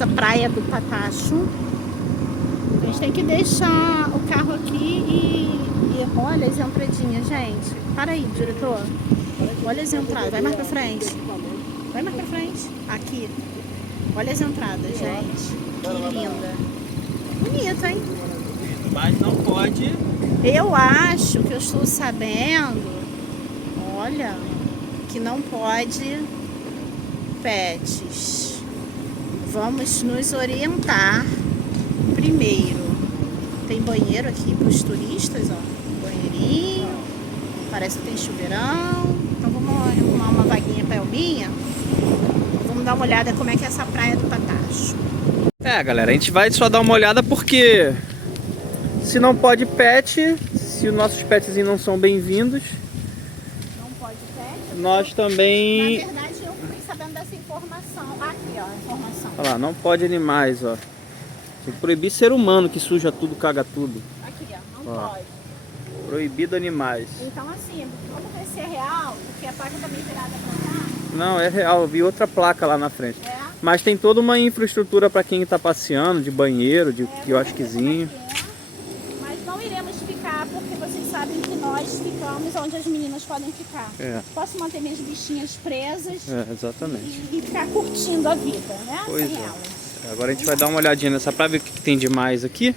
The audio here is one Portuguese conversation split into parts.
famosa Praia do Patacho. A gente tem que deixar o carro aqui e olha as entradinhas, gente. Para aí, diretor. Olha as entradas. Vai mais pra frente. Vai mais pra frente. Aqui. Olha as entradas, gente. Que linda. Bonito, hein? Mas não pode. Eu acho que eu estou sabendo, olha, que não pode pets. Vamos nos orientar primeiro. Tem banheiro aqui para os turistas, ó. Banheirinho. Parece que tem chuveirão. Então vamos arrumar uma vaguinha para Elminha. Vamos dar uma olhada como é que é essa praia do Patacho. É, galera, a gente vai só dar uma olhada porque se não pode pet, se os nossos petzinhos não são bem-vindos, Não pode pet? nós também... Na verdade, eu fiquei sabendo dessa informação. Aqui, ó, a informação. Olha lá, não pode animais, ó. Tem que proibir ser humano que suja tudo, caga tudo. Aqui, ó, não Ó. pode. Proibido animais. Então, assim, vamos ver se é real, porque a placa também virada pra cá. Não, é real, eu vi outra placa lá na frente. É. Mas tem toda uma infraestrutura para quem está passeando, de banheiro, de quiosquezinho. Mas não iremos ficar, porque vocês sabem que nós ficamos onde as meninas podem ficar. É. Posso manter minhas bichinhas presas Exatamente. e ficar curtindo a vida, né? Pois Sem é. elas. Agora a gente vai dar uma olhadinha nessa praia, ver o que tem de mais aqui.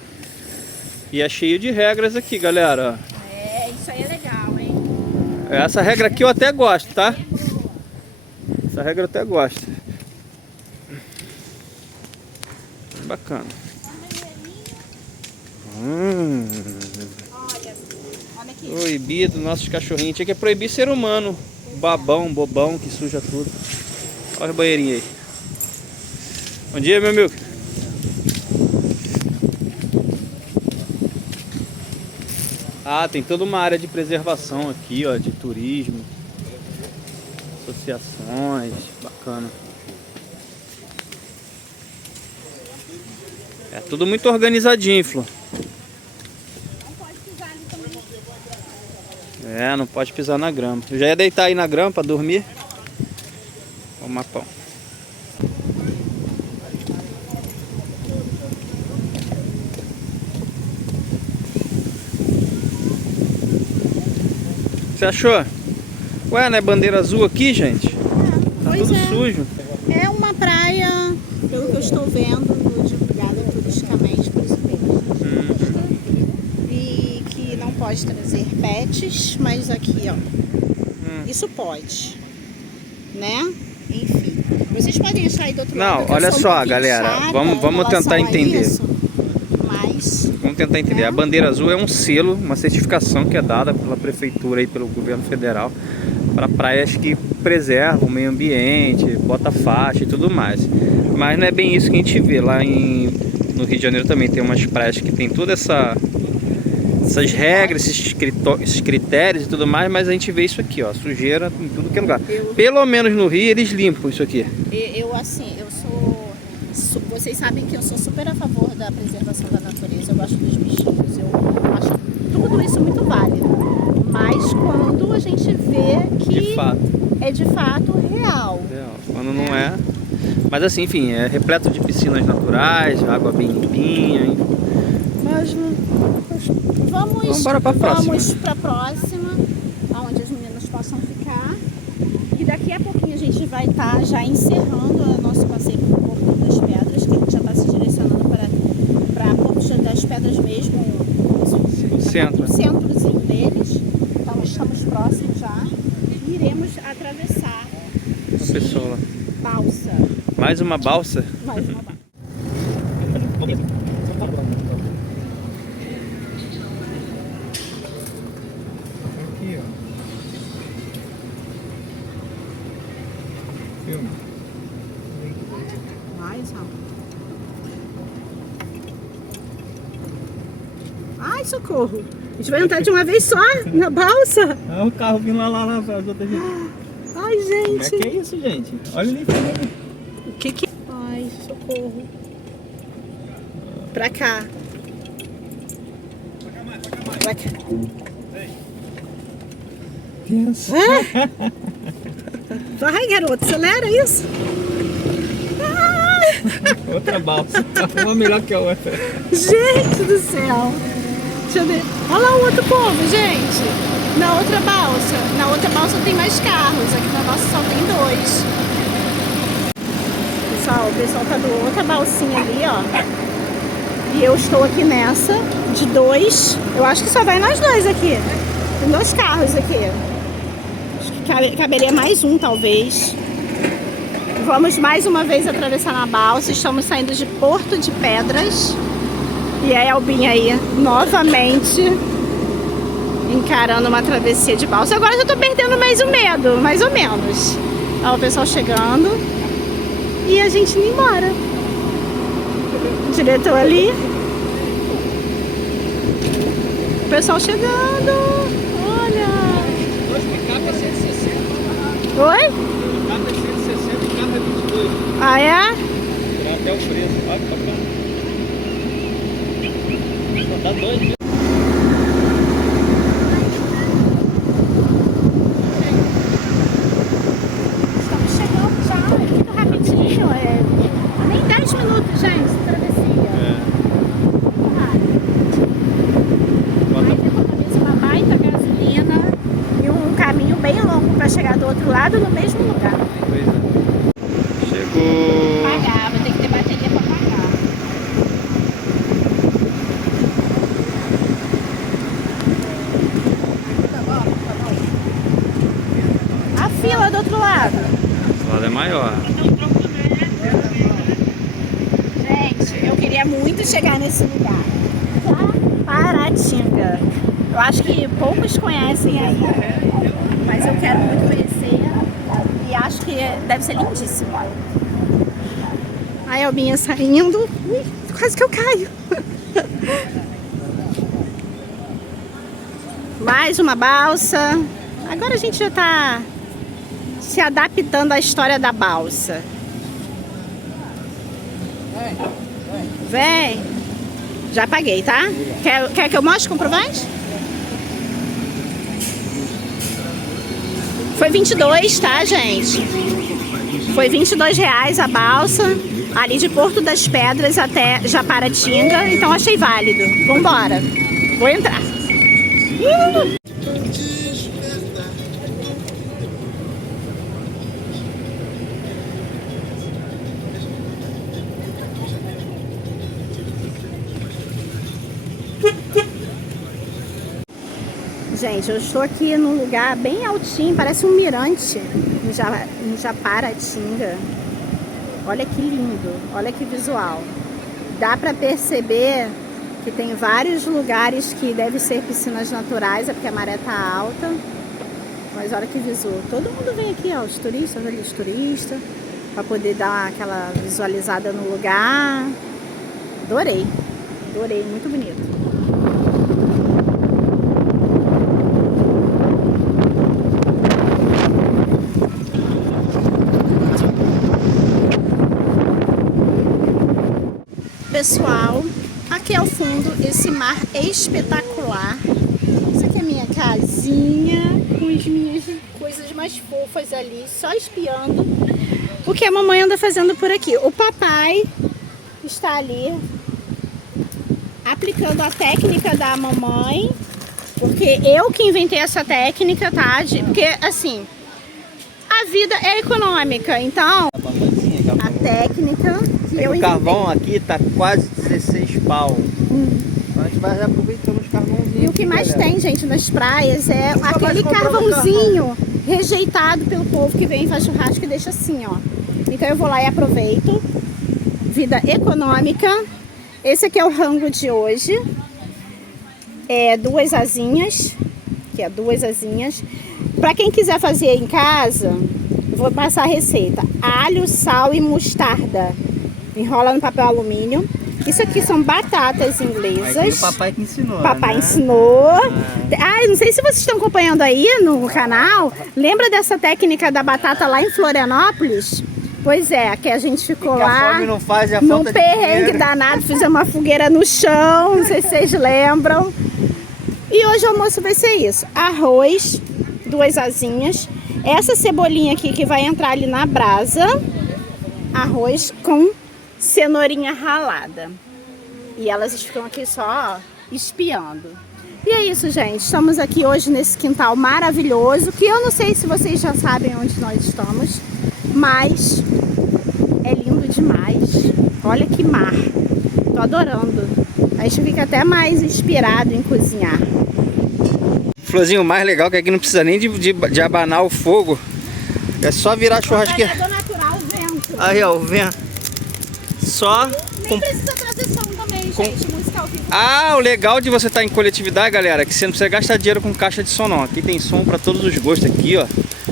E é cheio de regras aqui, galera. É, isso aí é legal, hein? Essa regra aqui eu até gosto, tá? Essa regra eu até gosto. Bacana. Olha aqui. Proibido nossos cachorrinhos. Tinha que proibir ser humano. Babão, bobão, que suja tudo. Olha o banheirinho aí. Bom dia, meu amigo. Ah, tem toda uma área de preservação aqui, ó, de turismo. Associações, bacana. É tudo muito organizadinho, Flor. Não pode pisar ali também. É, não pode pisar na grama. Eu já ia deitar aí na grama pra dormir. Ó o mapão. O que você achou? Ué, não é bandeira azul aqui, gente? Tá Pois tudo é. sujo. É uma praia, pelo que eu estou vendo, divulgada turisticamente por isso mesmo. E que não pode trazer pets, mas aqui, ó, isso pode, né? Enfim, vocês podem achar aí do outro lado. Não, que eu olha sou um só, pouquinho galera, chata vamos em relação tentar a entender. isso, mas Vamos tentar entender. A bandeira azul é um selo, uma certificação que é dada pela prefeitura e pelo governo federal para praias que preservam o meio ambiente, bota faixa e tudo mais. Mas não é bem isso que a gente vê lá no Rio de Janeiro também. Tem umas praias que tem toda essas regras, esses critérios e tudo mais, mas a gente vê isso aqui, ó, sujeira em tudo que é lugar. Pelo menos no Rio eles limpam isso aqui. Vocês sabem que eu sou super a favor da preservação da natureza, eu gosto dos bichinhos, eu acho tudo isso muito válido. Mas quando a gente vê que é de fato real. Quando não é. Mas assim, enfim, é repleto de piscinas naturais, água bem limpinha. Mas vamos para a próxima. Vamos para a próxima, onde as meninas possam ficar. E daqui a pouquinho a gente vai estar já encerrando o nosso passeio por Porto das Pedras, que a gente já está se direcionando para Porto das Pedras mesmo, o centrozinho deles. Então estamos próximos já. E iremos atravessar balsa. Mais uma balsa? Mais uma balsa. Aqui, ó. Filma. Mais rápido. Ai, socorro! A gente vai entrar de uma vez só na balsa? Ah, o carro vindo lá para as outras gente. Ai, gente! Como é que é isso, gente? Olha ali. O que? Ai, socorro! Pra cá. Pra cá. Vai, garoto, acelera isso. Ah! Outra balsa. Uma melhor que a outra. Gente do céu. Deixa eu ver. Olha lá o outro povo, gente. Na outra balsa. Na outra balsa tem mais carros. Aqui na balsa só tem 2. Pessoal, o pessoal tá do outra balsinha ali, ó. E eu estou aqui nessa, de 2. Eu acho que só vai nós 2 aqui. Tem 2 carros aqui. Acho que caberia mais um, talvez. Vamos mais uma vez atravessar na balsa. Estamos saindo de Porto de Pedras. E a Elbinha aí, novamente, encarando uma travessia de balsa. Agora já tô perdendo mais o medo, mais ou menos. Olha o pessoal chegando. E a gente indo embora. O diretor ali. O pessoal chegando. Olha. Oi? O carro é 160 e o carro é 22. Ah, é? Até o preço. Olha que bacana. Só dá 2 dias. Estamos chegando já. É muito rapidinho. Nem 10 minutos, gente, de travessia. Aí economiza uma baita gasolina e um caminho bem longo para chegar do outro lado no mesmo lugar. Pois é. Chegou. Pagar, vou ter que ter bateria para pagar. A fila do outro lado. Esse lado é maior. Gente, eu queria muito chegar nesse lugar. Japaratinga. Eu acho que poucos conhecem aí, mas eu quero muito conhecer e acho que deve ser lindíssimo. A Elbinha saindo. Ui, quase que eu caio. Mais uma balsa. Agora a gente já tá se adaptando à história da balsa. Vem. Já paguei, tá? Quer que eu mostre o comprovante? Foi 22, tá, gente? Foi R$22 a balsa, ali de Porto das Pedras até Japaratinga. Então achei válido. Vambora. Vou entrar. Gente, eu estou aqui num lugar bem altinho, parece um mirante em Japaratinga. Olha que lindo, olha que visual. Dá para perceber que tem vários lugares que devem ser piscinas naturais, é porque a maré tá alta. Mas olha que visual. Todo mundo vem aqui, ó, os turistas, olha os turistas, para poder dar aquela visualizada no lugar. Adorei, adorei, muito bonito. Pessoal, aqui ao fundo esse mar espetacular. Essa aqui é a minha casinha com as minhas coisas mais fofas ali, só espiando o que a mamãe anda fazendo por aqui. O papai está ali aplicando a técnica da mamãe, porque eu que inventei essa técnica, tá? Porque assim, a vida é econômica, então a técnica que eu O carvão aqui tá quase 16 pau. A gente vai aproveitando os carvãozinhos. E o que mais tem, gente, nas praias é aquele carvãozinho rejeitado pelo povo que vem e faz churrasco e deixa assim, ó. Então eu vou lá e aproveito. Vida econômica. Esse aqui é o rango de hoje. É 2 asinhas. Que é 2 asinhas. Pra quem quiser fazer em casa, vou passar a receita. Alho, sal e mostarda. Enrola no papel alumínio. Isso aqui são batatas inglesas. Aí o papai que ensinou. Papai né? ensinou. Não sei se vocês estão acompanhando aí no canal. Lembra dessa técnica da batata lá em Florianópolis? Pois é, que a gente ficou lá. A fome não faz a num falta de perrengue dinheiro. danado, fizemos uma fogueira no chão. Não sei se vocês lembram. E hoje o almoço vai ser isso: arroz, 2 asinhas. Essa cebolinha aqui que vai entrar ali na brasa. Arroz com cenourinha ralada. E elas ficam aqui só, ó, espiando. E é isso, gente. Estamos aqui hoje nesse quintal maravilhoso, que eu não sei se vocês já sabem onde nós estamos, mas é lindo demais. Olha que mar. Tô adorando. A gente fica até mais inspirado em cozinhar. Florzinho, o mais legal é que aqui não precisa nem de abanar o fogo. É só virar a churrasqueira. Natural, vento. Aí, ó, o vento. Só Nem precisa trazer som também, gente. Música ao vivo. Ah, o legal de você estar em coletividade, galera, é que você não precisa gastar dinheiro com caixa de som, não. Aqui tem som para todos os gostos aqui, ó.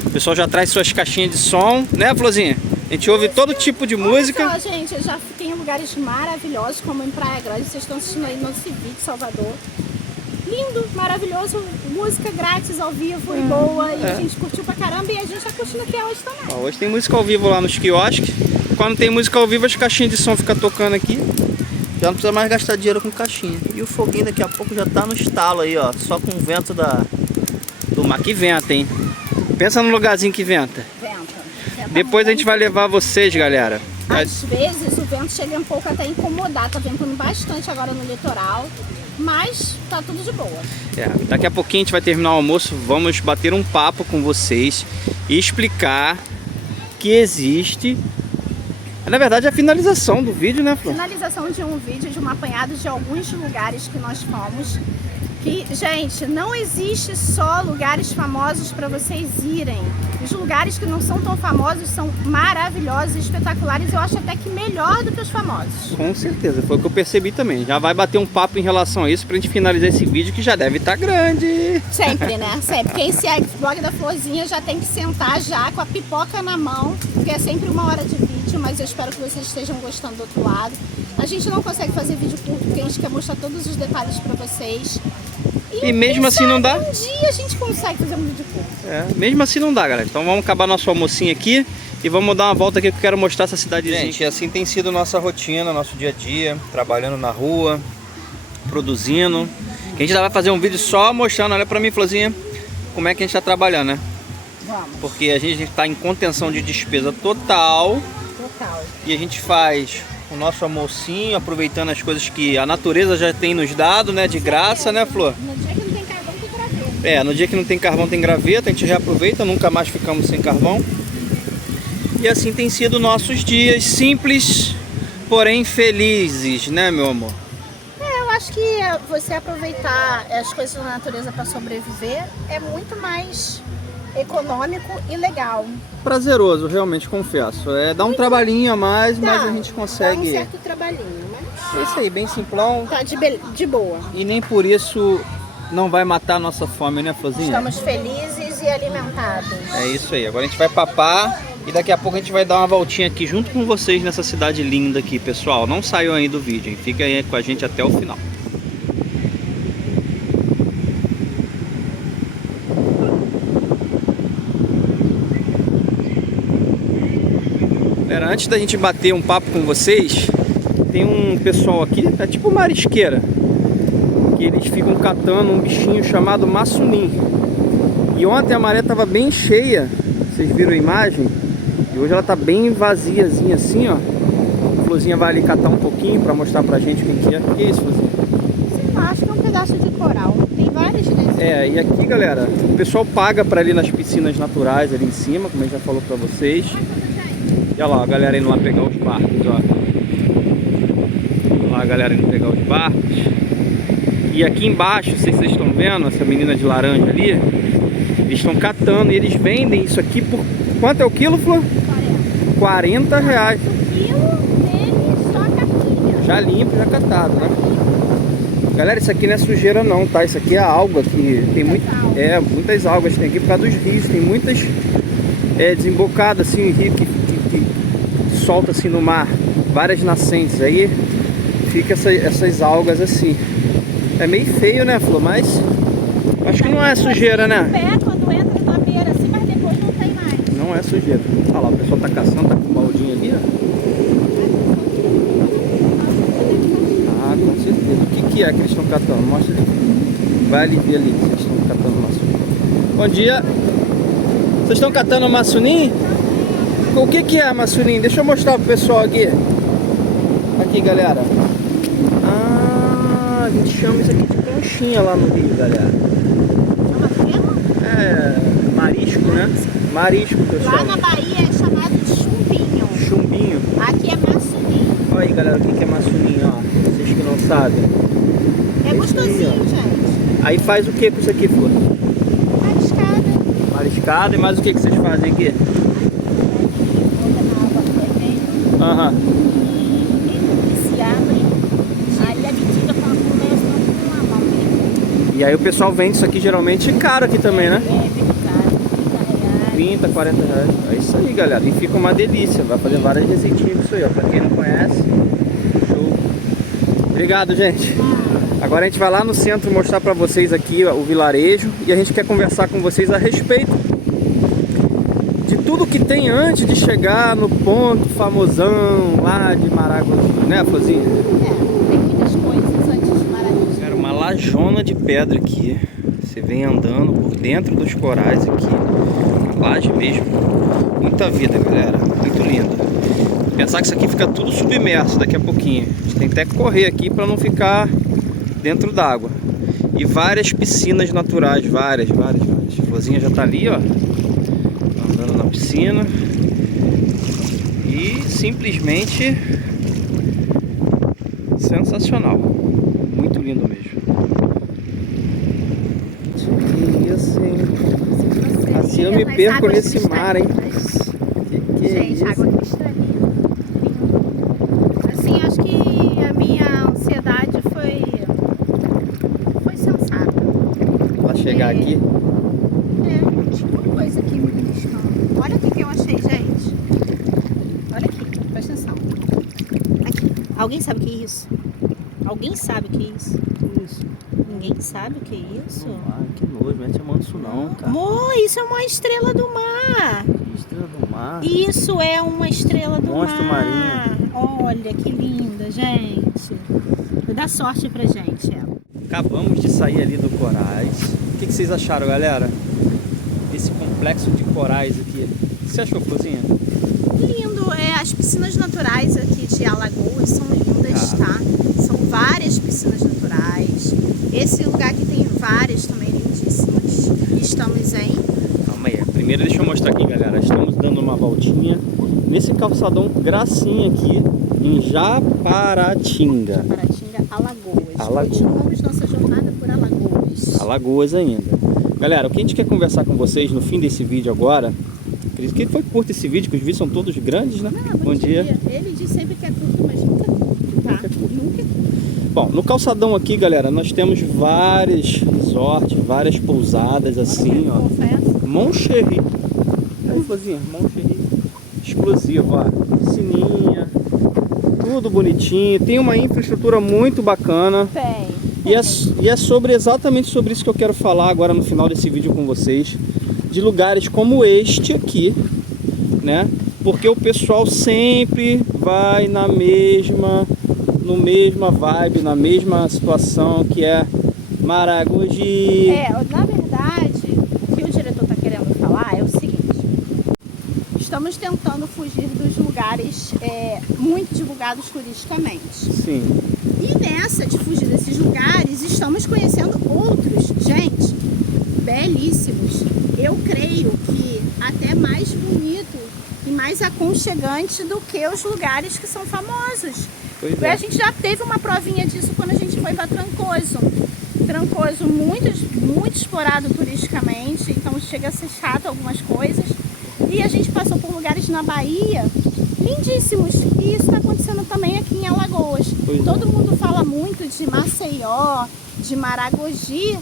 O pessoal já traz suas caixinhas de som, né, Florzinha? A gente ouve todo tipo de música. Olha só, gente, eu já fiquei em lugares maravilhosos, como em Praia Grande. Vocês estão assistindo aí no nosso vídeo, Salvador. Lindo, maravilhoso, música grátis ao vivo e boa. E a gente curtiu pra caramba e a gente tá curtindo aqui hoje também. Ó, hoje tem música ao vivo lá nos quiosques. Quando tem música ao vivo, as caixinhas de som ficam tocando aqui. Já não precisa mais gastar dinheiro com caixinha. E o foguinho daqui a pouco já tá no estalo aí, ó. Só com o vento do mar que venta, hein? Pensa no lugarzinho que venta. Venta Depois a gente vai levar vocês, galera. Às vezes o vento chega um pouco até a incomodar. Tá ventando bastante agora no litoral. Mas tá tudo de boa. Daqui a pouquinho a gente vai terminar o almoço. Vamos bater um papo com vocês e explicar que existe... Na verdade, a finalização do vídeo, né, Flor? Finalização de um vídeo, de um apanhado de alguns lugares que nós fomos. Que, gente, não existe só lugares famosos para vocês irem. Os lugares que não são tão famosos são maravilhosos, espetaculares. Eu acho até que melhor do que os famosos. Com certeza, foi o que eu percebi também. Já vai bater um papo em relação a isso pra gente finalizar esse vídeo que já deve estar grande. Sempre, né? Sempre. Quem segue o blog da Florzinha já tem que sentar já com a pipoca na mão, porque é sempre 1 hora de vídeo, mas eu espero que vocês estejam gostando do outro lado. A gente não consegue fazer vídeo curto, porque a gente quer mostrar todos os detalhes pra vocês. E mesmo assim não dá? Um dia a gente consegue fazer um vídeo curto. Mesmo assim não dá, galera. Então vamos acabar nosso almocinho aqui e vamos dar uma volta aqui que eu quero mostrar essa cidadezinha. Gente, assim tem sido nossa rotina, nosso dia a dia, trabalhando na rua, produzindo. Que a gente já vai fazer um vídeo só mostrando, olha pra mim, Florzinha, como é que a gente tá trabalhando, né? Vamos. Porque a gente tá em contenção de despesa total. E a gente faz o nosso almocinho, aproveitando as coisas que a natureza já tem nos dado, né? De graça, né, Flor? No dia que não tem carvão, tem graveta. No dia que não tem carvão, tem graveta, a gente já aproveita, nunca mais ficamos sem carvão. E assim tem sido nossos dias, simples, porém felizes, né, meu amor? Eu acho que você aproveitar as coisas da natureza para sobreviver é muito mais econômico e legal. Prazeroso, realmente, confesso. Dá um trabalhinho a mais, mas a gente consegue. Dá um certo trabalhinho, mas É isso aí, bem simplão. tá de boa. E nem por isso não vai matar a nossa fome, né, Florzinha? Estamos felizes e alimentados. É isso aí. Agora a gente vai papar e daqui a pouco a gente vai dar uma voltinha aqui junto com vocês nessa cidade linda aqui, pessoal. Não saiam aí do vídeo, hein? Fica aí com a gente até o final. Antes da gente bater um papo com vocês, tem um pessoal aqui, é tipo marisqueira, que eles ficam catando um bichinho chamado maçunim. E ontem a maré estava bem cheia, vocês viram a imagem, e hoje ela tá bem vaziazinha assim, ó. A Florzinha vai ali catar um pouquinho para mostrar pra gente o que é. O que é isso, Florzinha? Sei lá, acho que é um pedaço de coral. Tem várias desses. E aqui, galera, o pessoal paga para ali nas piscinas naturais ali em cima, como a gente já falou para vocês. E olha lá, a galera indo lá pegar os barcos, ó. Olha lá a galera indo pegar os barcos. E aqui embaixo, não sei se vocês estão vendo, essa menina de laranja ali, eles estão catando e eles vendem isso aqui por... Quanto é o quilo, Flor? 40 reais. O quilo dele só capinha. Já limpo, já catado, né? Galera, isso aqui não é sujeira não, tá? Isso aqui é alga, que tem muitas algas tem aqui por causa dos rios. Tem muitas desembocadas assim, em rio que solta assim no mar, várias nascentes, aí fica essas algas assim. É meio feio, né, Flor? Mas acho que não é sujeira, né? Quando entra na beira assim, mas depois não tem mais. Não é sujeira. Olha lá, o pessoal tá caçando, tá com um baldinho ali, ó. Ah, com certeza. O que é que eles estão catando? Mostra ali. Vai ali ver ali, vocês estão catando maçunim. Bom dia. Vocês estão catando maçunim? O que é maçunim? Deixa eu mostrar pro pessoal aqui. aqui, galera. Ah, a gente chama isso aqui de conchinha lá no Rio, galera. Chama quê? É, marisco, né? Marisco que eu Lá chamo. na Bahia é chamado de chumbinho. Chumbinho. Aqui é maçuninho. Olha aí, galera, o que é maçuninho, ó. Vocês que não sabem. É gostosinho, aí, gente. Aí faz o que com isso aqui, Flor? Mariscada. Mariscada. E mais o que vocês fazem aqui? Bota na água fervendo. Aham. E se abre. Aí a medida começa com a mão mesmo. E aí o pessoal vende isso aqui geralmente caro aqui também, né? É, bem caro. 30, 40 reais. É isso aí, galera. E fica uma delícia. Vai fazer várias receitinhas com isso aí, ó. Pra quem não conhece, show. Obrigado, gente. Agora a gente vai lá no centro mostrar pra vocês aqui ó, o vilarejo. E a gente quer conversar com vocês a respeito de tudo que tem antes de chegar no ponto famosão lá de Maragogi, né, Florzinha? É, tem muitas coisas antes de Maragogi. Era uma lajona de pedra aqui. Você vem andando por dentro dos corais aqui. Uma laje mesmo. Muita vida, galera. Muito lindo. Pensar que isso aqui fica tudo submerso daqui a pouquinho. A gente tem até que correr aqui para não ficar dentro d'água. E várias piscinas naturais. Várias. A Florzinha já tá ali, ó. Andando na piscina. E simplesmente sensacional. Muito lindo mesmo. Que isso, hein? Assim eu me perco nesse mar, hein? Que Gente, isso? água cristalina. Assim, acho que a minha ansiedade foi sensata. Pra chegar aqui. É, tinha uma coisa aqui me beliscando. Olha o que eu achei, gente. Olha aqui, presta atenção. Aqui. Alguém sabe o que é isso? Alguém sabe o que é isso? Isso. Ninguém sabe o que é isso? Ah, que nojo, não é chamando isso não, cara. Amor, isso é uma estrela do mar. Estrela do mar. Isso é uma estrela do Monstro mar. marinho. Olha que linda, gente. Dá sorte pra gente, ela. Acabamos de sair ali do Corais. O que vocês acharam, galera? Esse complexo de corais aqui. O que você achou, Florzinha? Lindo, as piscinas naturais aqui de Alagoas são lindas, tá? São várias piscinas naturais. Esse lugar aqui tem várias também lindíssimas. Estamos em... Calma aí. Primeiro deixa eu mostrar aqui, galera. Estamos dando uma voltinha nesse calçadão gracinha aqui em Japaratinga. Japaratinga, Alagoas. Alagoas. Continuamos nossa jornada por Alagoas. Alagoas ainda. Galera, o que a gente quer conversar com vocês no fim desse vídeo agora, acredito que foi curto esse vídeo, que os vídeos são todos grandes, né? Não, Bom dia. Ele diz sempre que é curto, mas nunca é curto, tá? Nunca é curto. Nunca é curto. Bom, no calçadão aqui, galera, nós temos vários resorts, várias pousadas assim, ó. Confesso. Moncherry. Aí, Florzinha, Moncherry. Exclusivo, ó. Piscininha. Tudo bonitinho. Tem uma infraestrutura muito bacana. Tem. E é exatamente sobre isso que eu quero falar agora no final desse vídeo com vocês. De lugares como este aqui, né? Porque o pessoal sempre vai na mesma vibe, na mesma situação que é Maragogi. Na verdade, o que o diretor está querendo falar é o seguinte. Estamos tentando fugir dos lugares muito divulgados turisticamente. Sim. E nessa de fugir desses lugares, estamos conhecendo outros, gente, belíssimos. Eu creio que até mais bonito e mais aconchegante do que os lugares que são famosos. Pois A gente já teve uma provinha disso quando a gente foi para Trancoso. Trancoso muito explorado turisticamente, então chega a ser chato algumas coisas. E a gente passou por lugares na Bahia lindíssimos. E isso está acontecendo também aqui em Alagoas. Todo mundo fala muito de Maceió, de Maragogi,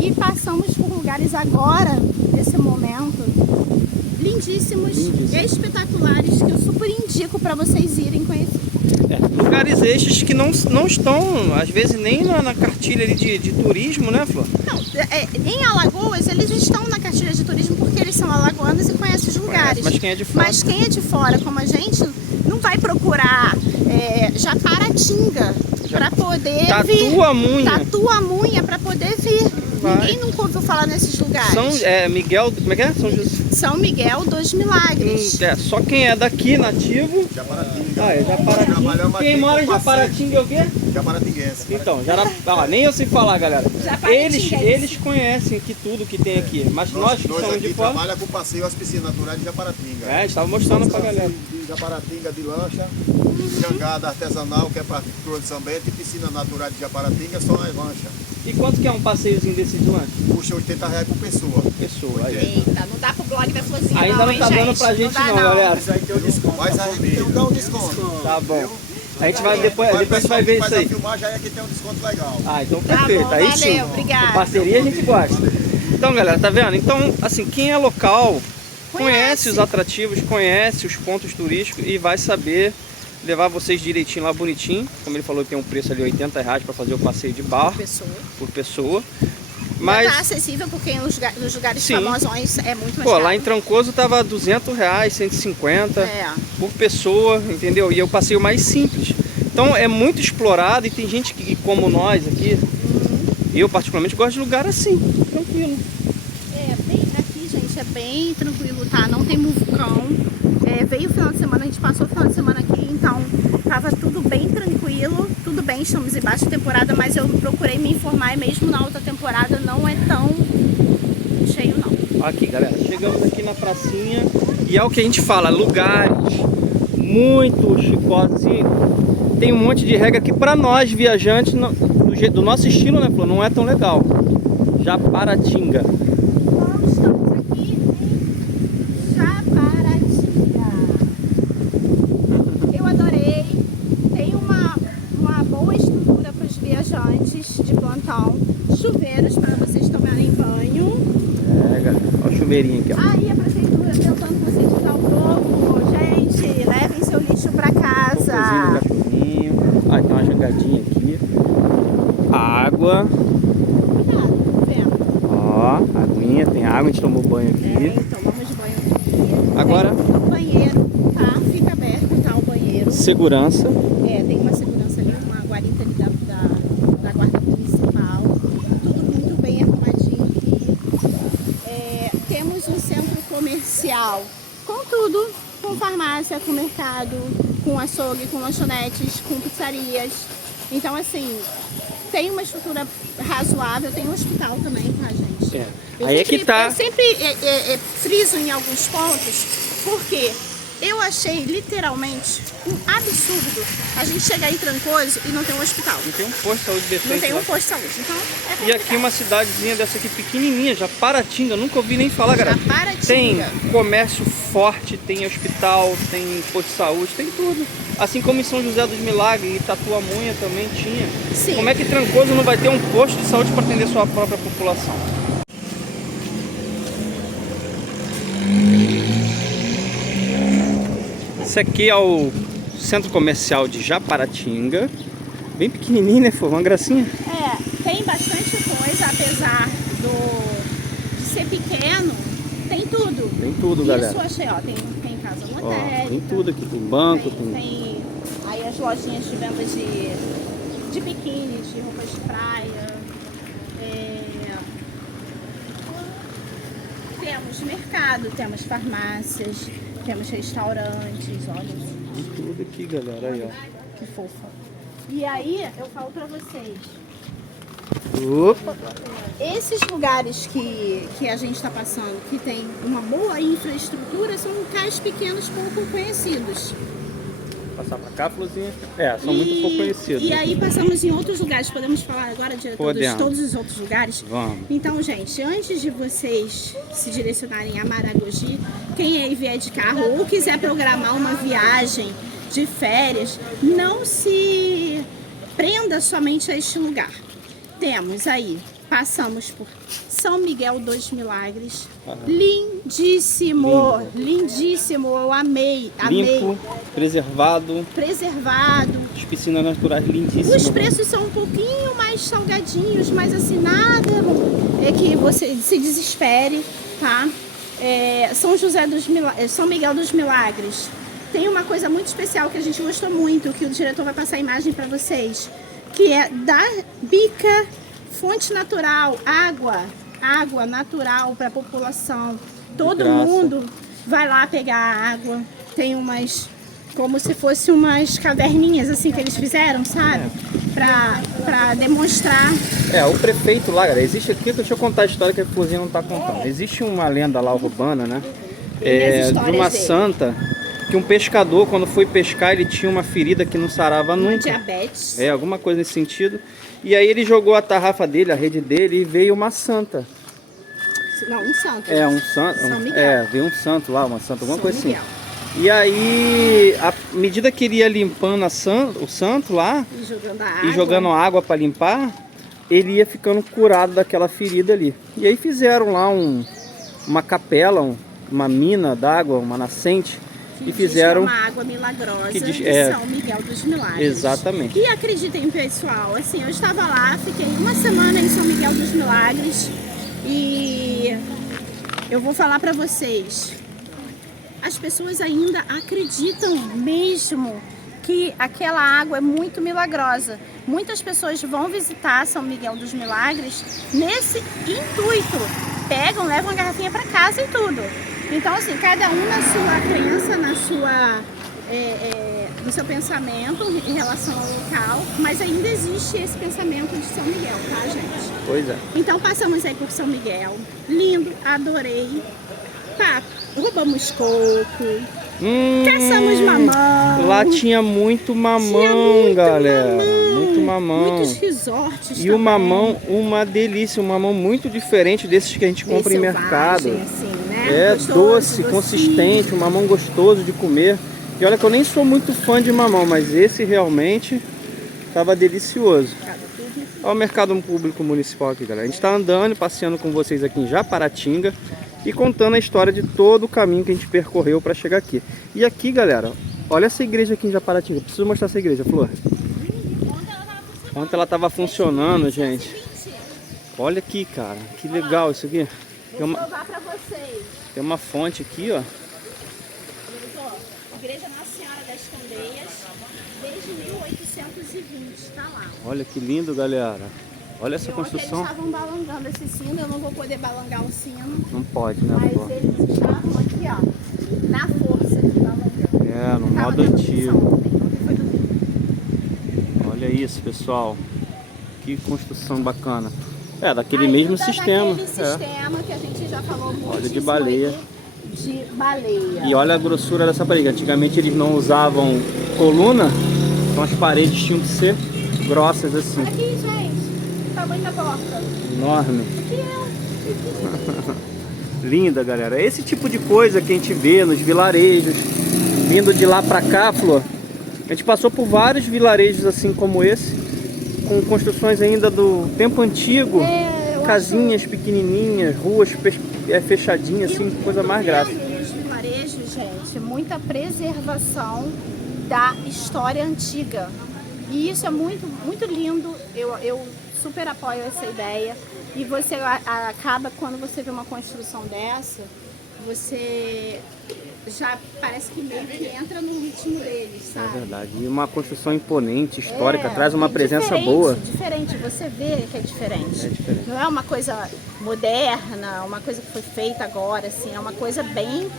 e passamos por lugares agora, nesse momento, lindíssimos, espetaculares, que eu super indico para vocês irem conhecer. Lugares estes que não estão, às vezes, nem na cartilha ali de turismo, né, Flor? Não, em Alagoas eles estão na cartilha de turismo porque eles são alagoanos e conhecem os lugares. Mas quem é de fora? Mas quem é de fora, como a gente, não vai procurar Japaratinga. Pra poder Tatua vir. a unha. Tatua a unha pra poder vir. Vai. Ninguém nunca ouviu falar nesses lugares. Miguel, como é que é? São Miguel dos Milagres. Só quem é daqui, nativo. Japaratinga. Ah, é Japaratinga. Trabalhamos Quem aqui mora em com passeio. Japaratinga é o quê? Japaratinguense. Então, nem eu sei falar, galera. Japaratinguense. Eles conhecem aqui tudo que tem aqui, mas nós que dois somos aqui de fora. trabalham com passeio às piscinas naturais de Japaratinga. A gente estava mostrando pra galera. De Japaratinga de lancha, jangada artesanal, que é para Cruz de São Bento, e piscina natural de Japaratinga, só nas lanchas. E quanto que é um passeiozinho desse de lanche? Puxa R$80 por pessoa. Pessoa, aí. Eita, não dá pro blog da Florzinha Ainda não hein, tá dando gente? pra gente não, dá, galera. Mas aí tem o desconto. Mas a gente tem um desconto. Tá bom. A gente vai depois a gente vai ver isso aí. Filmar já é que tem um desconto legal. Ah, então Tá perfeito. bom, Aí valeu, sim. obrigada. Parceria a gente gosta. Então, galera, tá vendo? Então, assim, quem é local conhece os atrativos, conhece os pontos turísticos e vai saber levar vocês direitinho lá, bonitinho. Como ele falou, tem um preço ali R$80 para fazer o passeio de barco por pessoa. Mas Mas tá acessível porque nos lugares Sim. famosões é muito mais pô, caro. lá em Trancoso tava R$200, 150 É. por pessoa, entendeu? E é o passeio mais simples. Então é muito explorado e tem gente que, como nós aqui, eu particularmente gosto de lugar assim, tranquilo. É, bem aqui, gente, é bem tranquilo, tá? Não tem muvucão. Veio o final de semana, a gente passou o final de semana aqui, então tava tudo bem tranquilo. Tudo bem, estamos em baixa temporada, mas eu procurei me informar e mesmo na alta temporada não é tão cheio, não. Aqui, galera, chegamos aqui na pracinha e é o que a gente fala, lugares muito chicotes e tem um monte de regra que pra nós viajantes, do nosso estilo, né, Flor, não é tão legal. Japaratinga. Nós estamos aqui em Japaratinga. Eu adorei. Tem uma boa estrutura para os viajantes de plantão. Chuveiros para vocês tomarem banho. Olha o chuveirinho aqui, ó. Aí a prefeitura tentando conscientizar o povo. Gente, levem seu lixo para casa. Cachorrinho. Ah, tem uma jangadinha aqui. Água. Cuidado, vendo? Ó, aguinha, tem água, a gente tomou banho aqui. Tomamos banho aqui. Agora- Tem o banheiro, tá? Fica aberto, tá? O banheiro. Segurança. Tem uma segurança ali, uma guarita ali da guarda municipal. Tudo muito bem arrumadinho aqui. Temos um centro comercial com tudo, com farmácia, com mercado, com açougue, com lanchonetes, com pizzarias. Então, assim, tem uma estrutura razoável, tem um hospital também, tá, gente? É. Eu Aí é sempre- que tá. Eu sempre friso em alguns pontos, porque eu achei literalmente um absurdo a gente chegar em Trancoso e não ter um hospital. Não tem um posto de saúde decente Não tem lá. um posto de saúde. Então, é E complicado. aqui uma cidadezinha dessa aqui pequenininha, Japaratinga, nunca ouvi nem falar, galera. Japaratinga. Tem comércio forte, tem hospital, tem posto de saúde, tem tudo. Assim como em São José dos Milagres e Tatuamunha também tinha. Sim. Como é que Trancoso não vai ter um posto de saúde para atender sua própria população? Esse aqui é o centro comercial de Japaratinga. Bem pequenininho, né? Foi uma gracinha. Tem bastante coisa, apesar de ser pequeno, tem tudo. Tem tudo, Isso galera. eu achei, ó, tem casa Ó, lotérica. tem tudo aqui, tem banco, tem... Tem aí as lojinhas de venda de biquíni, de roupas de praia. Temos mercado, temos farmácias, temos restaurantes, olha Tem tudo aqui, galera. Aí, ó. que fofa. E aí eu falo pra vocês, Opa! esses lugares que a gente está passando, que tem uma boa infraestrutura, são locais pequenos pouco conhecidos. Passar pra cá, Florzinha. São muito pouco conhecidos. E aí passamos em outros lugares. Podemos falar agora, diretor, de Podemos. todos os outros lugares? Vamos. Então, gente, antes de vocês se direcionarem a Maragogi, quem aí vier de carro ou quiser programar uma viagem de férias, não se prenda somente a este lugar. Temos aí, passamos por São Miguel dos Milagres, lindíssimo, lindíssimo, eu amei, Limpo, preservado, preservado. as piscinas naturais lindíssimas. Os preços são um pouquinho mais salgadinhos, mas assim, nada é que você se desespere, tá? São Miguel dos Milagres tem uma coisa muito especial que a gente gostou muito, que o diretor vai passar a imagem para vocês. que é da Bica, fonte natural, água natural para a população. Todo mundo vai lá pegar água. Tem umas, como se fosse umas caverninhas assim que eles fizeram, sabe? Pra demonstrar. O prefeito lá, galera, existe aqui, deixa eu contar a história que a Florzinha não tá contando. Existe uma lenda lá urbana, né? De uma santa, que um pescador, quando foi pescar, ele tinha uma ferida que não sarava nunca. Diabetes. Alguma coisa nesse sentido. E aí ele jogou a tarrafa dele, a rede dele, e veio uma santa. Não, um santo. Um santo. São Miguel. Veio um santo lá, uma santa, alguma São coisa Miguel. assim. E aí, à medida que ele ia limpando o santo lá, E jogando água para limpar, ele ia ficando curado daquela ferida ali. E aí fizeram lá uma capela, uma mina d'água, uma nascente, e fizeram uma água milagrosa que diz, de São Miguel dos Milagres. Exatamente. E acreditem, pessoal, assim, eu estava lá, fiquei uma semana em São Miguel dos Milagres e eu vou falar para vocês, as pessoas ainda acreditam mesmo que aquela água é muito milagrosa. Muitas pessoas vão visitar São Miguel dos Milagres nesse intuito. Pegam, levam a garrafinha para casa e tudo. Então, assim, cada um na sua crença, no seu pensamento em relação ao local, mas ainda existe esse pensamento de São Miguel, tá, gente? Pois é. Então, passamos aí por São Miguel. Lindo, adorei. Tá, roubamos coco. Caçamos mamão. Lá tinha muito mamão, galera. Muito mamão. Muitos resorts. E o mamão, uma delícia. Um mamão muito diferente desses que a gente compra em mercado. Assim, né? Doce, consistente, um mamão gostoso de comer. E olha que eu nem sou muito fã de mamão, mas esse realmente estava delicioso. Olha o mercado público municipal aqui, galera. A gente está andando e passeando com vocês aqui em Japaratinga e contando a história de todo o caminho que a gente percorreu para chegar aqui. E aqui, galera, olha essa igreja aqui em Japaratinga. Preciso mostrar essa igreja, Flor. Ontem ela estava funcionando, gente. Olha aqui, cara, que legal isso aqui. Vou provar para vocês. Tem uma fonte aqui, ó. Igreja Nossa Senhora das Candeias, desde 1820, tá lá. Olha que lindo, galera. Olha essa construção. Eles estavam balangando esse sino, eu não vou poder balangar o sino. Não pode, né, Mas Flor? eles estavam aqui, ó, na força de balangando. No modo antigo. Olha isso, pessoal. Que construção bacana. Daquele mesmo sistema. Daquele sistema que a gente já falou muito. Olha, de baleia. De baleia. E olha a grossura dessa parede. Antigamente eles não usavam coluna, então as paredes tinham que ser grossas assim. Aqui, gente, o tamanho da porta. Enorme. Aqui Linda, galera. Esse tipo de coisa que a gente vê nos vilarejos. Vindo de lá pra cá, Flor, a gente passou por vários vilarejos assim como esse, com construções ainda do tempo antigo, casinhas pequenininhas, ruas fechadinhas, assim, coisa mais graça. Nos vilarejos, gente, muita preservação da história antiga. E isso é muito, muito lindo. Eu super apoio essa ideia. E você acaba, quando você vê uma construção dessa, você já parece que meio que entra no ritmo deles, sabe? É verdade. E uma construção imponente, histórica, traz uma presença boa. Diferente, você vê que é diferente. É diferente. Não é uma coisa moderna, uma coisa que foi feita agora, assim, é uma coisa bem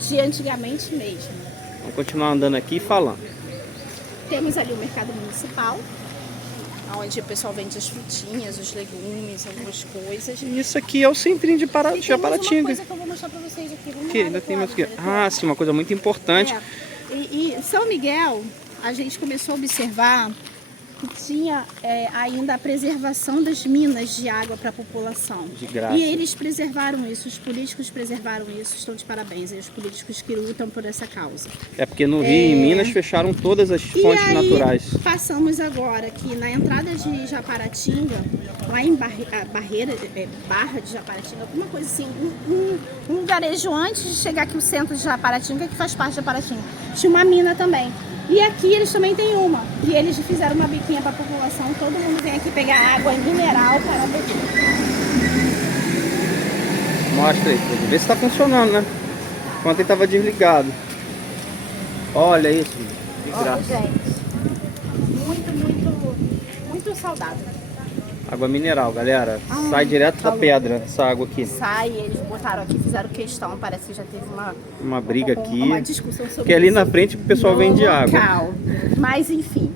de antigamente mesmo. Vamos continuar andando aqui e falando. Temos ali o mercado municipal, onde o pessoal vende as frutinhas, os legumes, algumas coisas. E isso aqui é o centrinho de Japaratinga. Uma coisa que eu vou mostrar pra vocês aqui. Vamos Que lá, ainda tem Vitória, mais aqui. Vitória. Ah, sim, uma coisa muito importante. E São Miguel, a gente começou a observar que tinha ainda a preservação das minas de água para a população. De graça. E eles preservaram isso, os políticos preservaram isso, estão de parabéns. E os políticos que lutam por essa causa. É porque no Rio e em Minas fecharam todas as fontes naturais. Passamos agora aqui na entrada de Japaratinga, lá em Barra de Japaratinga, alguma coisa assim, um lugarejo antes de chegar aqui o centro de Japaratinga, que faz parte de Japaratinga. Tinha uma mina também. E aqui eles também têm uma. E eles fizeram uma biquinha para a população. Todo mundo vem aqui pegar água mineral para beber. Mostra aí, vê se está funcionando, né? Ontem estava desligado. Olha isso, de graça. Olha, gente, muito muito saudável. Água mineral, galera. Sai direto da pedra essa água aqui. Sai, eles botaram aqui, fizeram questão, parece que já teve Uma briga aqui. uma discussão sobre Que ali isso na frente o pessoal vende água. local. Mas enfim,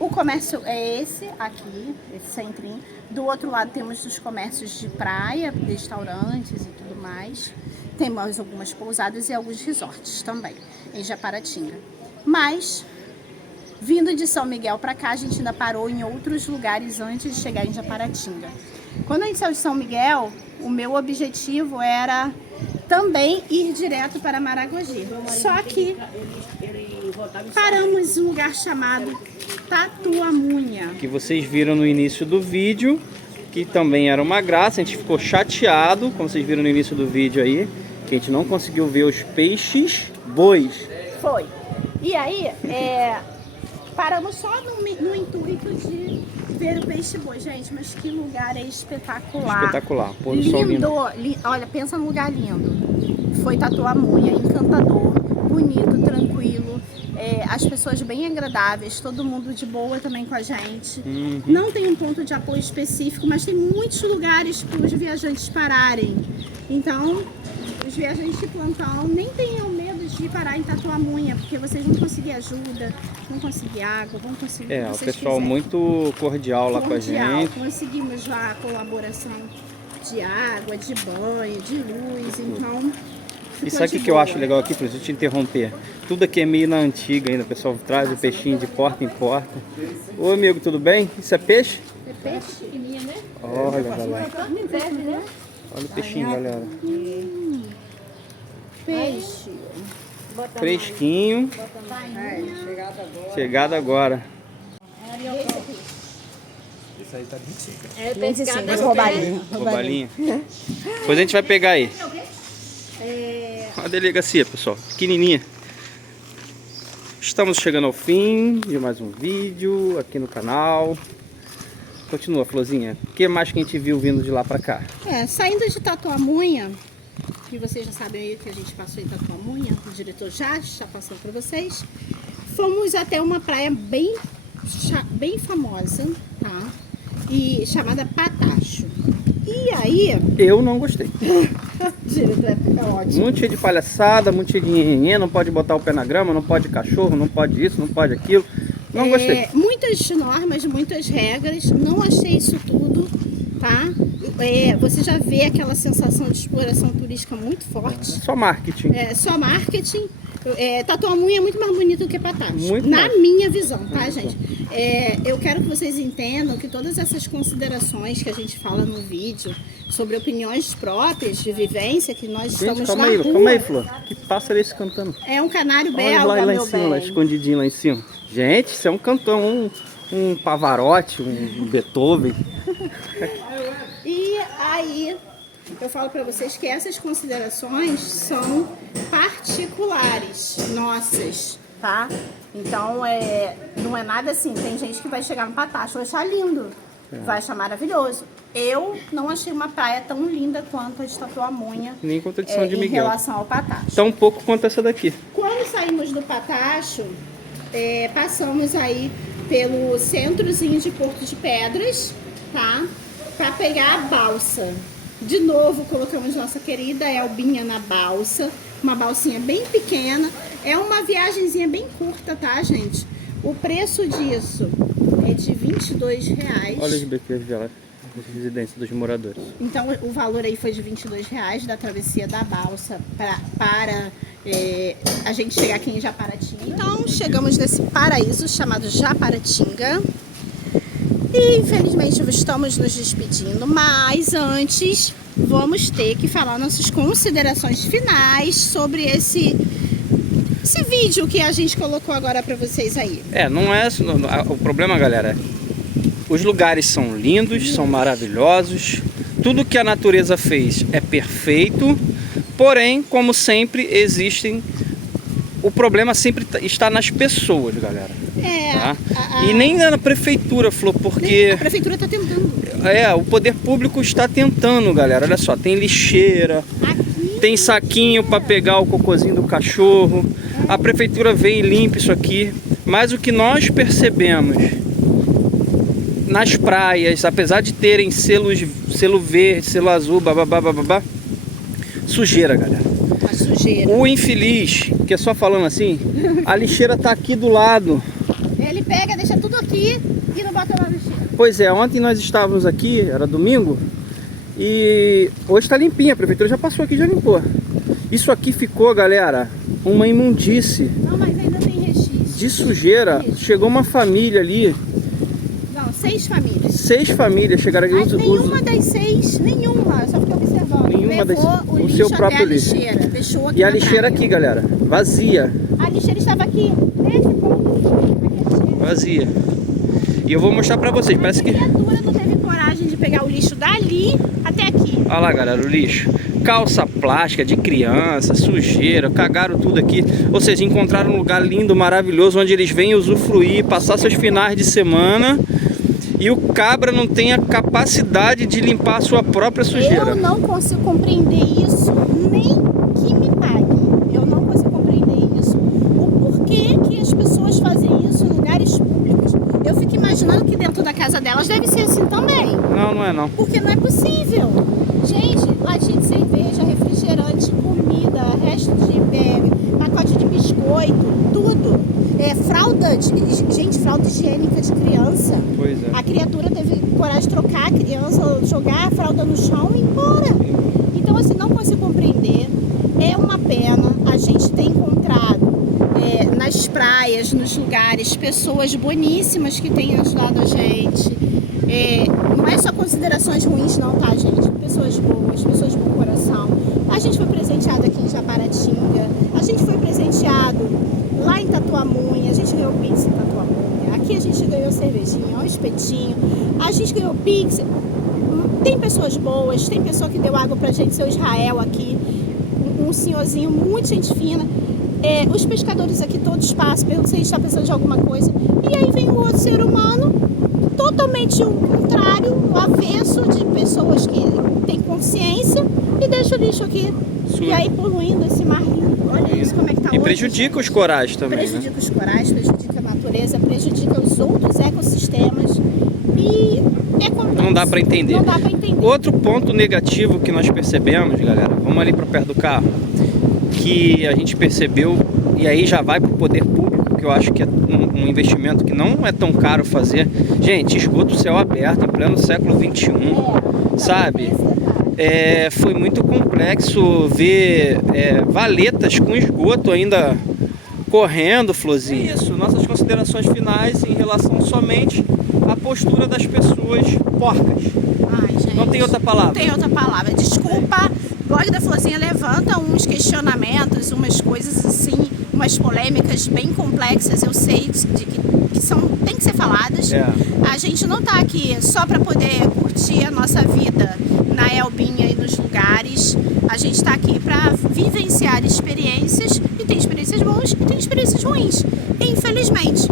o comércio é esse aqui, esse centrinho. Do outro lado temos os comércios de praia, restaurantes e tudo mais. Temos algumas pousadas e alguns resorts também, em Japaratinga. Mas, vindo de São Miguel para cá, a gente ainda parou em outros lugares antes de chegar em Japaratinga. Quando a gente saiu de São Miguel, o meu objetivo era também ir direto para Maragogi. Só que paramos em um lugar chamado Tatuamunha. Que vocês viram no início do vídeo, que também era uma graça. A gente ficou chateado, como vocês viram no início do vídeo aí, que a gente não conseguiu ver os peixes bois. Foi. E aí, paramos só no intuito de ver o peixe boi. Gente, mas que lugar espetacular. Espetacular. Pôr do sol lindo. Olha, pensa num lugar lindo. Foi Tatuamunha, encantador, bonito, tranquilo. As pessoas bem agradáveis, todo mundo de boa também com a gente. Não tem um ponto de apoio específico, mas tem muitos lugares para os viajantes pararem. Então, os viajantes de plantão nem tenham medo de parar em Tatuamunha, porque vocês vão conseguir ajuda, vão conseguir água, vão conseguir o que O vocês pessoal quiserem. muito cordial lá com a gente. Conseguimos lá a colaboração de água, de banho, de luz, então... E sabe o que eu acho legal aqui, pra gente interromper? Tudo aqui é meio na antiga ainda, o pessoal traz o peixinho de porta em porta. Ô amigo, tudo bem? Isso é peixe? É peixe? Olha, galera. Olha o peixinho, galera. Peixe. Fresquinho. Chegado agora. Roubalinha. Depois a gente vai pegar aí. A delegacia, pessoal, pequenininha. Estamos chegando ao fim de mais um vídeo aqui no canal. Continua, Florzinha. O que mais que a gente viu vindo de lá pra cá? Saindo de Tatuamunha, que vocês já sabem aí que a gente passou em Tatuamunha, o diretor já passou para vocês. Fomos até uma praia bem famosa, tá? E chamada Patacho. E aí... Eu não gostei. Diretor é ótimo. Muito cheio de palhaçada, muito cheio de nhenhenhê, não pode botar o pé na grama, não pode cachorro, não pode isso, não pode aquilo. Não gostei. Muitas normas, muitas regras, não achei isso tudo, tá? Você já vê aquela sensação de exploração turística muito forte. Só marketing. Só marketing. Tatuamunha é muito mais bonito do que Patacho. Muito na mais. minha visão, tá, gente? Eu quero que vocês entendam que todas essas considerações que a gente fala no vídeo sobre opiniões próprias de vivência que nós Gente, estamos calma na aí, rua. calma aí, Flor. Que pássaro é esse cantando? É um canário Olha belga, lá em meu cima, lá bem. escondidinho lá em cima. Gente, isso é um cantão, um Pavarotti, um Beethoven. E aí, eu falo pra vocês que essas considerações são particulares, nossas, tá? Então, não é nada assim. Tem gente que vai chegar no Patacho, vai achar lindo, vai achar maravilhoso. Eu não achei uma praia tão linda quanto a de Tatuamunha, Nem quanto a de São de em Miguel. relação ao Patacho. Tão pouco quanto essa daqui. Quando saímos do Patacho, passamos aí pelo centrozinho de Porto de Pedras, tá? Pra pegar a balsa. De novo, colocamos nossa querida Elbinha na balsa. Uma balsinha bem pequena. É uma viagenzinha bem curta, tá, gente? O preço disso é de R$22. Olha os BPs dela, residência dos moradores. Então, o valor aí foi de R$22 da travessia da balsa para a gente chegar aqui em Japaratinga. Então, chegamos nesse paraíso chamado Japaratinga. E, infelizmente, estamos nos despedindo, mas antes vamos ter que falar nossas considerações finais sobre esse vídeo que a gente colocou agora para vocês aí. Não é... O problema, galera, os lugares são lindos, são maravilhosos. Tudo que a natureza fez é perfeito. Porém, como sempre, o problema sempre está nas pessoas, galera. Tá? E nem na prefeitura, Flor, porque... A prefeitura está tentando. O poder público está tentando, galera. Olha só, tem lixeira, tem saquinho para pegar o cocôzinho do cachorro. A prefeitura vem e limpa isso aqui. Mas o que nós percebemos nas praias, apesar de terem selo verde, selo azul, babá, sujeira, galera. A sujeira. O infeliz, que é só falando assim, a lixeira tá aqui do lado. Ele pega, deixa tudo aqui e não bota na lixeira. Pois é, ontem nós estávamos aqui, era domingo, e hoje tá limpinha, a prefeitura já passou aqui e já limpou. Isso aqui ficou, galera, uma imundície Não, mas ainda tem resquício. de sujeira. Chegou uma família ali, Não, 6 famílias. 6 famílias chegaram aqui. Mas nenhuma das 6, nenhuma, eu só fiquei observando. Nenhuma Levou das- o o lixo seu até próprio a lixo. lixeira. Deixou aqui E a na lixeira praia. aqui, galera, vazia, A lixeira estava aqui, nesse ponto. vazia. E eu vou mostrar pra vocês, parece A que... criatura não teve coragem de pegar o lixo dali até aqui. Olha lá, galera, o lixo. Calça plástica de criança, sujeira, cagaram tudo aqui. Ou seja, encontraram um lugar lindo, maravilhoso, onde eles vêm usufruir, passar seus finais de semana. E o cabra não tem a capacidade de limpar a sua própria sujeira. Eu não consigo compreender isso, nem que me pague. Eu não consigo compreender isso. O porquê que as pessoas fazem isso em lugares públicos. Eu fico imaginando que dentro da casa delas deve ser assim também. Não, não é não. Porque não é possível. Gente, latinha de cerveja, refrigerante, comida, resto de pacote de biscoito, tudo. Fralda, gente, fralda higiênica de criança. Pois é. A criatura teve coragem de trocar a criança, jogar a fralda no chão e ir embora. Então, assim, não consigo compreender. É uma pena. A gente tem encontrado nas praias, nos lugares, pessoas boníssimas que têm ajudado a gente. Não é só considerações ruins não, tá, gente? Pessoas boas, pessoas de bom coração. A gente foi presenteado aqui em Japaratinga. A gente foi presenteado lá em Tatuamunha. A gente ganhou pizza em Tatuamunha. Aqui a gente ganhou cervejinha, um espetinho. A gente ganhou pizza. Tem pessoas boas, tem pessoa que deu água pra gente, seu Israel aqui. Um senhorzinho, muito gente fina. Os pescadores aqui todos passam, perguntam se a gente está precisando de alguma coisa. E aí vem o outro ser humano, totalmente o contrário, o avesso de pessoas que têm consciência e deixa o lixo aqui. Sim. E aí poluindo esse mar lindo. Olha isso como é que tá E hoje, prejudica os corais também, né? prejudica os corais, prejudica a natureza, prejudica os outros ecossistemas. E é complexo. Não dá pra entender. Não dá pra entender. Outro ponto negativo que nós percebemos, galera, vamos ali para perto do carro, que a gente percebeu, e aí já vai para o poder público, que eu acho que é um investimento que não é tão caro fazer. Gente, esgoto céu aberto em pleno século XXI, sabe? Foi muito complexo ver valetas com esgoto ainda correndo, Florzinha. É isso, nossas considerações finais em relação somente à postura das pessoas porcas. Ai, gente, Não tem outra palavra. Não tem outra palavra. Desculpa, o blog da Florzinha levanta uns questionamentos, umas coisas assim, umas polêmicas bem complexas, eu sei que tem que ser faladas. A gente não tá aqui só para poder curtir a nossa vida na Elbinha e nos lugares. A gente tá aqui para vivenciar experiências, e tem experiências boas e tem experiências ruins. Infelizmente.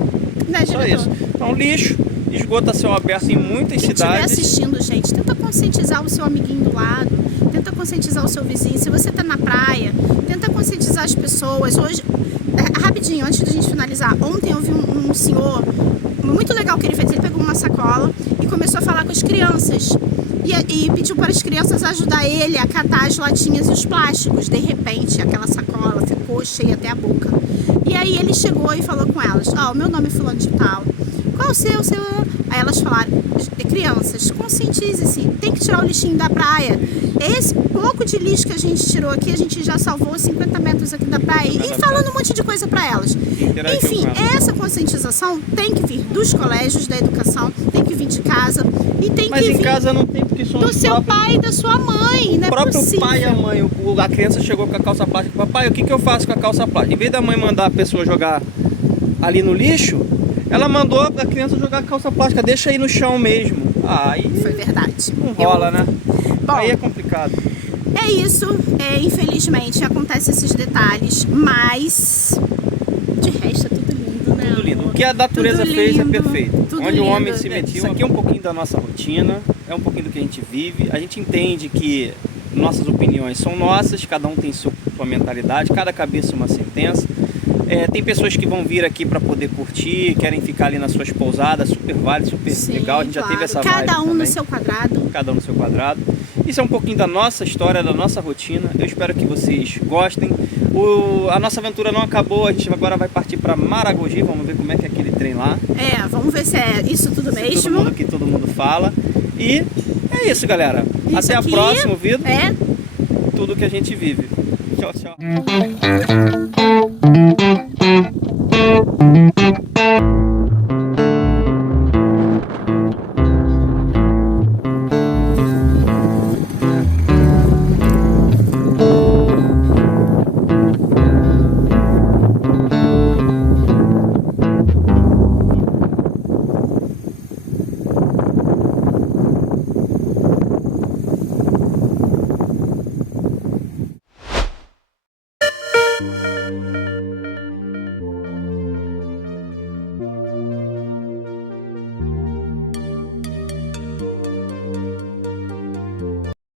Né, Só diretor? isso. Então, lixo, esgoto a céu aberto em muitas Quem estiver cidades. assistindo, gente, tenta conscientizar o seu amiguinho do lado, tenta conscientizar o seu vizinho. Se você tá na praia, tenta conscientizar as pessoas. Hoje, rapidinho, antes da gente finalizar, ontem eu vi um senhor, muito legal que ele fez. Ele pegou uma sacola e começou a falar com as crianças. E pediu para as crianças ajudar ele a catar as latinhas e os plásticos. De repente, aquela sacola ficou cheia até a boca. E aí ele chegou e falou com elas: o meu nome é fulano de tal. Qual o seu? Aí elas falaram: crianças, conscientize-se, tem que tirar o lixinho da praia. Esse pouco de lixo que a gente tirou aqui, a gente já salvou 50 metros aqui da praia. E falando um monte de coisa para elas. Enfim, essa conscientização tem que vir dos colégios, da educação, tem que vir de casa. E tem Mas que em vir casa não tem, porque somos do seu pai e da sua mãe, não é o próprio possível. pai e a mãe. A criança chegou com a calça plástica. Papai, o que eu faço com a calça plástica? Em vez da mãe mandar a pessoa jogar ali no lixo, ela mandou a criança jogar a calça plástica. Deixa aí no chão mesmo. Aí Foi verdade. não rola, né? Bom, Aí é complicado. é isso. Infelizmente acontecem esses detalhes, mas de resto é tudo lindo, né? Tudo lindo. O amor? que a natureza Tudo fez é lindo, perfeito. tudo Onde o homem lindo. se metiu. Isso aqui é um pouquinho da nossa rotina, é um pouquinho do que a gente vive. A gente entende que nossas opiniões são nossas, cada um tem sua mentalidade, cada cabeça uma sentença. Tem pessoas que vão vir aqui para poder curtir, querem ficar ali nas suas pousadas, super válido, super Sim, legal. A gente já teve essa vibe Cada um também. no seu quadrado. Cada um no seu quadrado. Isso é um pouquinho da nossa história, da nossa rotina. Eu espero que vocês gostem. A nossa aventura não acabou, a gente agora vai partir para Maragogi. Vamos ver como é que é aquele trem lá. Vamos ver se é isso tudo mesmo. Todo mundo que todo mundo fala. E é isso, galera. Isso Até aqui a próxima, vídeo. É Tudo que a gente vive. Tchau, tchau.